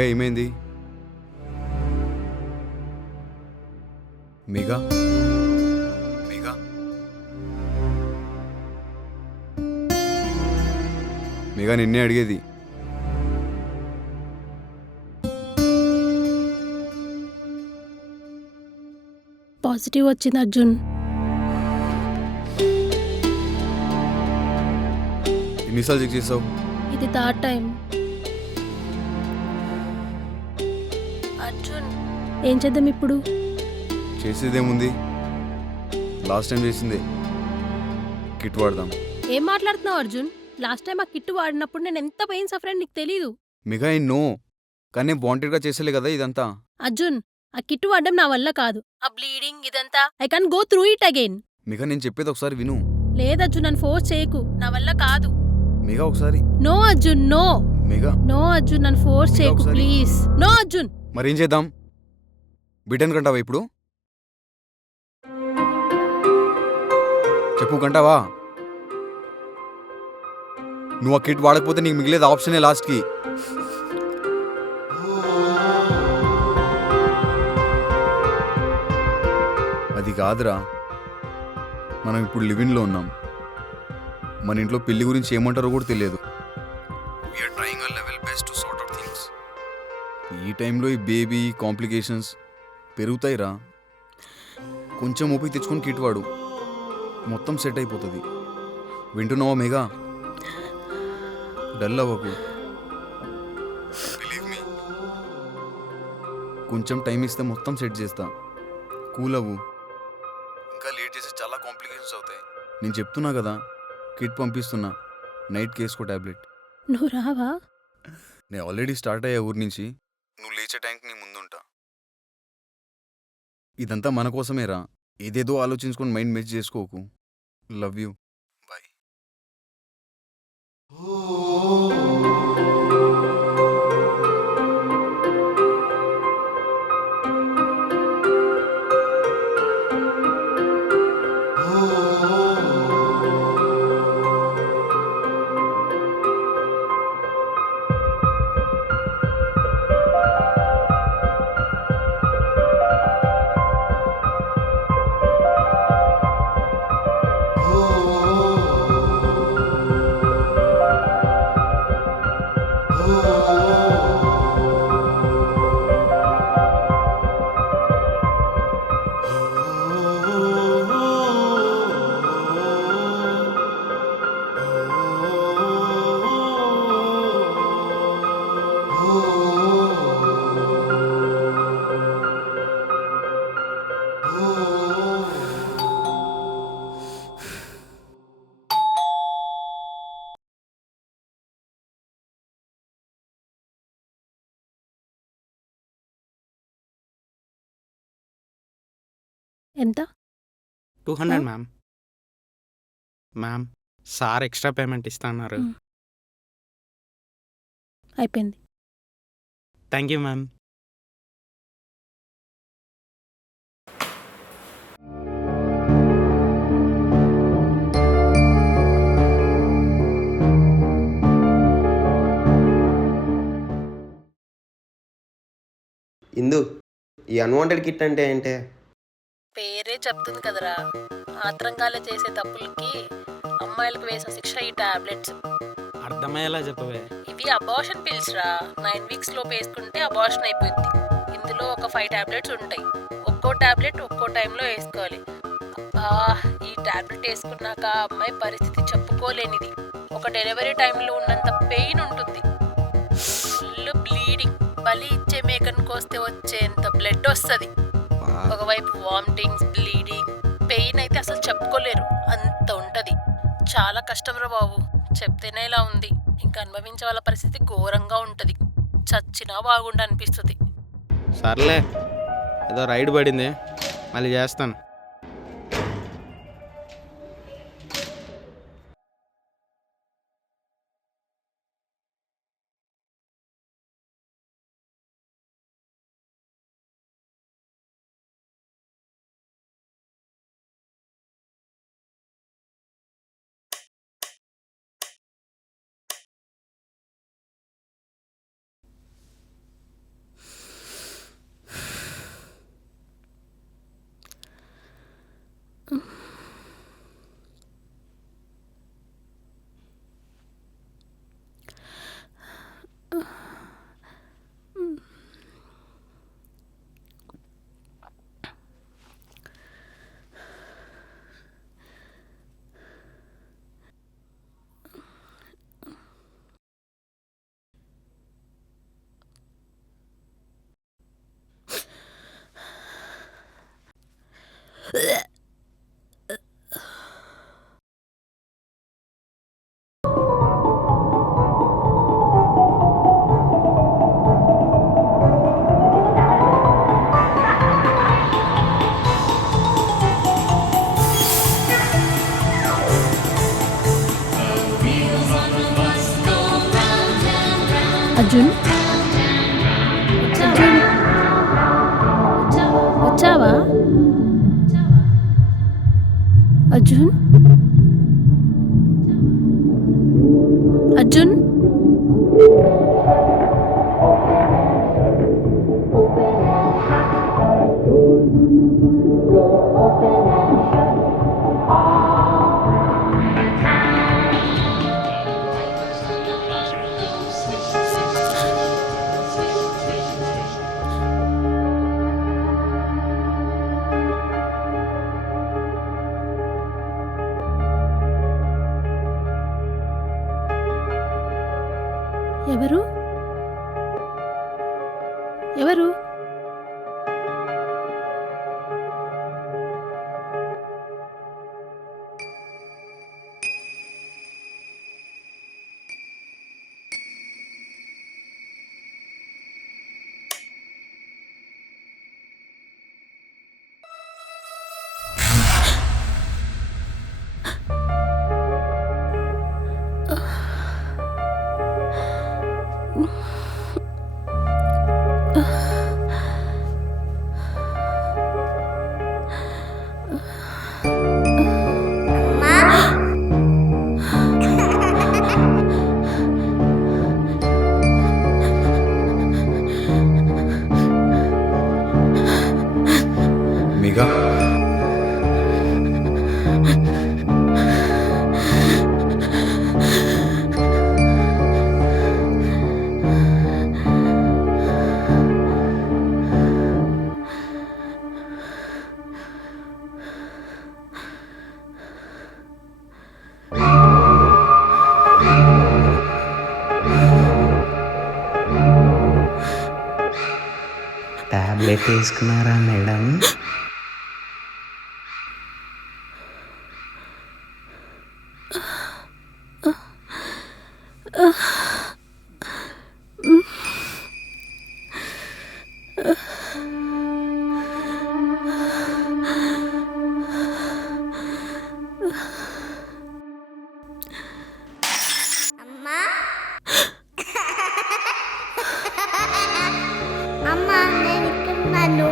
Mega ఏమైంది? Mega mega mega నిన్నే అడిగేది. పాజిటివ్ వచ్చింది అర్జున్. ఎన్నిసార్లు చెక్ చేసావు? ఇది థర్డ్ టైం. అర్జున్ ఏం చేద్దాం ఇప్పుడు? చేసేదేముంది, లాస్ట్ టైం చేసిందే. కిట్ వాడదాం. ఏం మాట్లాడుతున్నావు అర్జున్? లాస్ట్ టైం ఆ కిట్ వాడినప్పుడు నేను ఎంత పెయిన్ సఫర్ నీకు తెలీదు. మెగా ఐ నో, కానీ వాంటెడ్గా చేసేలే కదా ఇదంతా. అర్జున్ ఆ కిట్ వాడడం నా వల్ల కాదు. ఆ బ్లీడింగ్ ఇదంతా I can go through it again. మెగా నేను చెప్పేది ఒకసారి విను. లేదు అర్జున్, నన్ను ఫోర్స్ చేయకు, నా వల్ల కాదు. మెగా ఒకసారి. No Arjun, no. Megha no Arjun, నన్ను ఫోర్స్ మెగా చేయకు ఒకసారి. ప్లీజ్. నో అర్జున్. మరేం చేద్దాం? బిడ్డను కంటావా ఇప్పుడు? చెప్పు, కంటావా? నువ్వు ఆ కిట్ వాడకపోతే నీకు మిగిలేదు ఆప్షనే లాస్ట్కి. అది కాదురా, మనం ఇప్పుడు లివింగ్లో ఉన్నాం. మన ఇంట్లో పెళ్లి గురించి ఏమంటారో కూడా తెలియదు. We are trying our level best to sort out things. ఈ టైంలో ఈ బేబీ కాంప్లికేషన్స్ పెరుగుతాయిరా. కొంచెం ఓపిక తెచ్చుకొని కిట్ వాడు, మొత్తం సెట్ అయిపోతుంది. వింటున్నావా మెగా? డల్ అవ్వకు, బిలీవ్ మీ. కొంచెం టైం ఇస్తే మొత్తం సెట్ చేస్తా. కూల్ అవ్వు. ఇంకా లేట్ చేస్తే చాలా కాంప్లికేషన్స్ అవుతాయి. నేను చెప్తున్నా కదా, కిట్ పంపిస్తున్నా. నైట్కి వేసుకో టాబ్లెట్. నువ్వు రావా? నేను ఆల్రెడీ స్టార్ట్ అయ్యా ఊరి నుంచి. నువ్వు లేచే టైంకి నీ ముందుంటా. ఇదంతా మన కోసమేరా. ఏదేదో ఆలోచించుకొని మైండ్ మెచ్ చేసుకోకు. Love you, bye. ఎంత? 200 ma'am. Ma'am, sir extra payment ఇస్తా అన్నారు. అయిపోయింది. Thank you ma'am. ఇందు, ఈ అన్వాంటెడ్ కిట్ అంటే ఏంటే? పేరే చెప్తుంది కదరా, ఆత్రంకాలే చేసే తప్పులకి అమ్మాయిలకు వేసే శిక్ష ఈ టాబ్లెట్స్. అర్థమయ్యేలా చెప్పవే. ఇవి అబార్షన్ పిల్స్ రా. 9 వీక్స్ లోపు వేసుకుంటే అబార్షన్ అయిపోద్ది. ఇందులో ఒక 5 టాబ్లెట్స్ ఉంటాయి. ఒక్కో టాబ్లెట్ ఒక్కో టైంలో వేసుకోవాలి. ఈ టాబ్లెట్ వేసుకున్నాక ఆ అమ్మాయి పరిస్థితి చెప్పుకోలేనిది. ఒక డెలివరీ టైంలో ఉన్నంత పెయిన్ ఉంటుంది. Full bleeding. బలి ఇచ్చే మేకను కోస్తే వచ్చేంత బ్లడ్ వస్తుంది. ఒకవైపు వామిటింగ్స్, బ్లీడింగ్, పెయిన్ అయితే అసలు చెప్పుకోలేరు, అంత ఉంటుంది. చాలా కష్టంరా బాబు. చెప్తేనే ఇలా ఉంది, ఇంకా అనుభవించే వాళ్ళ పరిస్థితి ఘోరంగా ఉంటుంది. చచ్చినా బాగుండు అనిపిస్తుంది. సర్లే, ఏదో రైడ్ పడింది, మళ్ళీ చేస్తాను. అర్జున్ అర్జున్ వచ్చావా అర్జున్ అర్జున్ ఎవరు ఎవరు మేఘా టాబ్లెట్ వేసుకున్నారా మేడం? అమ్మా నేను ఇక్కడున్నాను.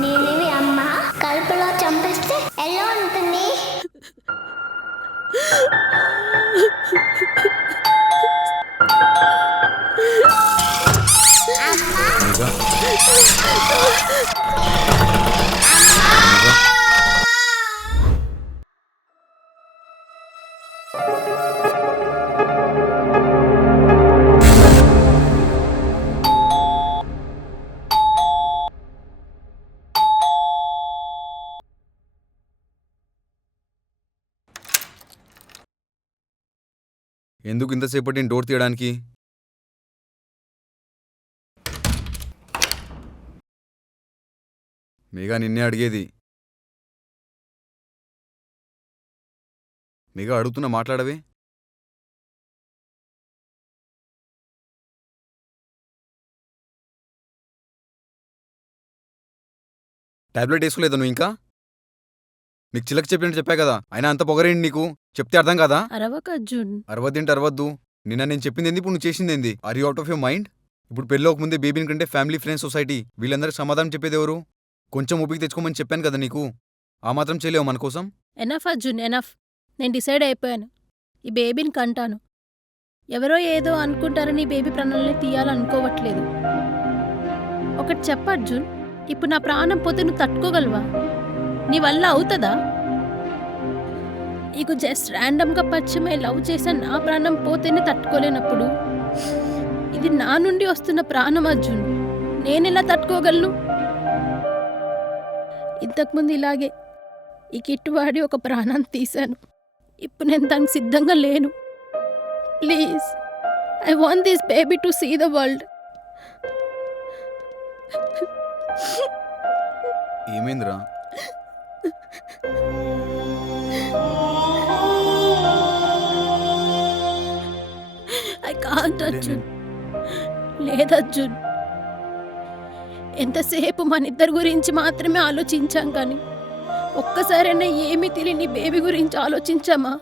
నేనేమి అమ్మ కడుపులో చంపేస్తే ఎలా ఉంటుంది? మేఘా ఎందుకు ఇంతసేపటి డోర్ తీయడానికి? మేఘా నిన్నే అడిగేది. మేఘా అడుగుతున్నా మాట్లాడవే. టాబ్లెట్ వేసుకోలేదా నువ్వు ఇంకా? నీకు చిలక చెప్పినట్టు చెప్పా కదా, అయినా అంత పొగరేంటి నీకు? చెప్తే అర్థం కదా? అరవక అర్జున్. అరవద్దేంటి అరవద్దు. నిన్న నేను చెప్పింది ఏంది, ఇప్పుడు నువ్వు చేసింది ఏంది? Are you out of your mind? ఇప్పుడు పెళ్ళి ముందే బేబీని కంటే ఫ్యామిలీ, ఫ్రెండ్స్, సొసైటీ వీళ్ళందరికీ సమాధానం చెప్పేది ఎవరు? కొంచెం ఊపికి తెచ్చుకోమని చెప్పాను కదా నీకు. ఆ మాత్రం చేయలేవు మన కోసం? Enough Arjun, enough. నేను డిసైడ్ అయిపోయాను. ఈ బేబీని కంటాను. ఎవరో ఏదో అనుకుంటారని ఈ బేబీ ప్రాణాలని తీయాలనుకోవట్లేదు. ఒకటి చెప్ప అర్జున్, ఇప్పుడు నా ప్రాణం పోతే నువ్వు తట్టుకోగలవా? నీ వల్ల అవుతుందా? నీకు జస్ట్ ర్యాండమ్గా పరిచయమై లవ్ చేసిన నా ప్రాణం పోతేనే తట్టుకోలేనప్పుడు ఇది నా నుండి వస్తున్న ప్రాణం అర్జున్, నేనెలా తట్టుకోగలను? ఇంతకుముందు ఇలాగే ఈ కిట్టు వాడి ఒక ప్రాణాన్ని తీశాను. ఇప్పుడు నేను దానికి సిద్ధంగా లేను. Please, I want this baby to see the world. ఏమైందిరా? I can't Arjun. లేదర్జున్, ఎంతసేపు మన ఇద్దరి గురించి మాత్రమే ఆలోచించాం కానీ ఒక్కసారైనా ఏమీ తెలియని బేబీ గురించి ఆలోచించామా?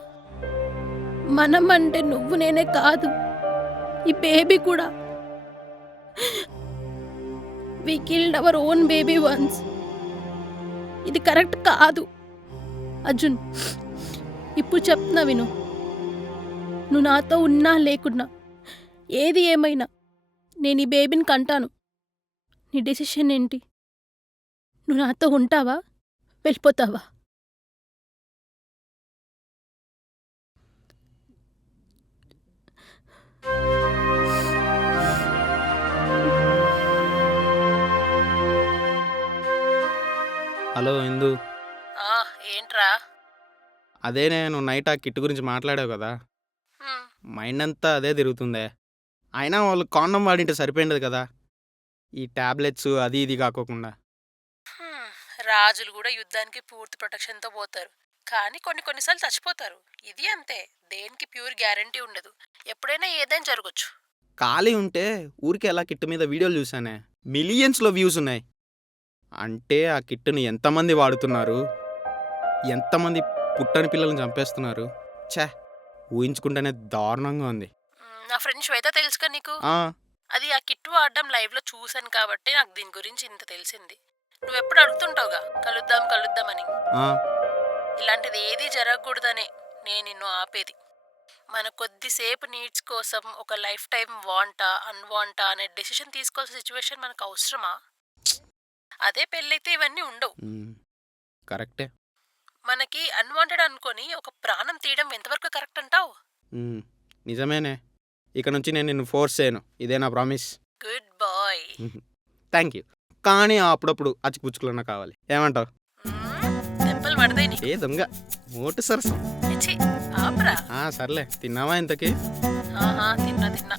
మనం అంటే నువ్వు నేనే కాదు, ఈ బేబీ కూడా. We killed our own baby once. ఇది కరెక్ట్ కాదు అర్జున్. ఇప్పుడు చెప్తున్నా విను. నువ్వు నాతో ఉన్నా లేకున్నా, ఏది ఏమైనా నేను ఈ బేబీని కంటాను. నీ డెసిషన్ ఏంటి? నువ్వు నాతో ఉంటావా, వెళ్ళిపోతావా? హలో ఇందు. ఏంట్రా? అదే నేను నైట్ ఆ కిట్ గురించి మాట్లాడావు కదా, మైండ్ అంతా అదే తిరుగుతుందే. అయినా వాళ్ళు కాండం వాడింటే సరిపోయింది కదా, ఈ టాబ్లెట్స్ అది ఇది కాకోకుండా. రాజులు కూడా యుద్ధానికి పూర్తి ప్రొటెక్షన్తో పోతారు, కానీ కొన్నిసార్లు చచ్చిపోతారు. ఇది అంతే, దేనికి ప్యూర్ గ్యారంటీ ఉండదు. ఎప్పుడైనా ఏదైనా జరగచ్చు. ఖాళీ ఉంటే ఊరికే ఎలా కిట్ మీద వీడియోలు చూసానే, మిలియన్స్లో వ్యూస్ ఉన్నాయి. అంటే ఆ కిట్ని ఎంతమంది వాడుతున్నారు, ఎంతమంది పుట్టని పిల్లల్ని చంపేస్తున్నారు. ఛే, ఊహించుకుంటేనే దారుణంగా ఉంది. నా ఫ్రెండ్ శ్వేత తెలుసుగా నీకు? ఆ, అది ఆ కిట్ వాడడం లైవ్లో చూశాను కాబట్టి నాకు దీని గురించి ఇంత తెలిసింది. నువ్వెప్పుడు అడుగుతుంటావుగా కలుద్దాం కలుద్దామని. ఆ, ఇలాంటిది ఏదీ జరగకూడదనే నేను నిన్ను ఆపేది. మన కొద్దిసేపు నీడ్స్ కోసం ఒక లైఫ్ టైం వాంటా అన్వాంటా అనే డెసిషన్ తీసుకోవాల్సిన సిచ్యువేషన్ మనకు అవసరమా? అదే పెళ్ళైతే ఇవన్నీ ఉండవు. కరెక్టే. మనకి అన్వాంటెడ్ అనుకొని ఒక ప్రాణం తీయడం ఎంతవరకు కరెక్ట్ అంటావు? నిజమేనే. ఇక నుంచి నేను నిన్ను ఫోర్స్ చేయను, ఇదే నా promise. Good boy. Thank you. కానీ అప్పుడప్పుడు అచ్చిపుచ్చుకులన్నా కావాలి, ఏమంటావు? దెబ్బలు పడతాయి నీకు. ఏ దొంగ మోటు సరసం. ఛీ, ఆపరా. సర్లే, తిన్నావా ఇంతకీ? తిన్నా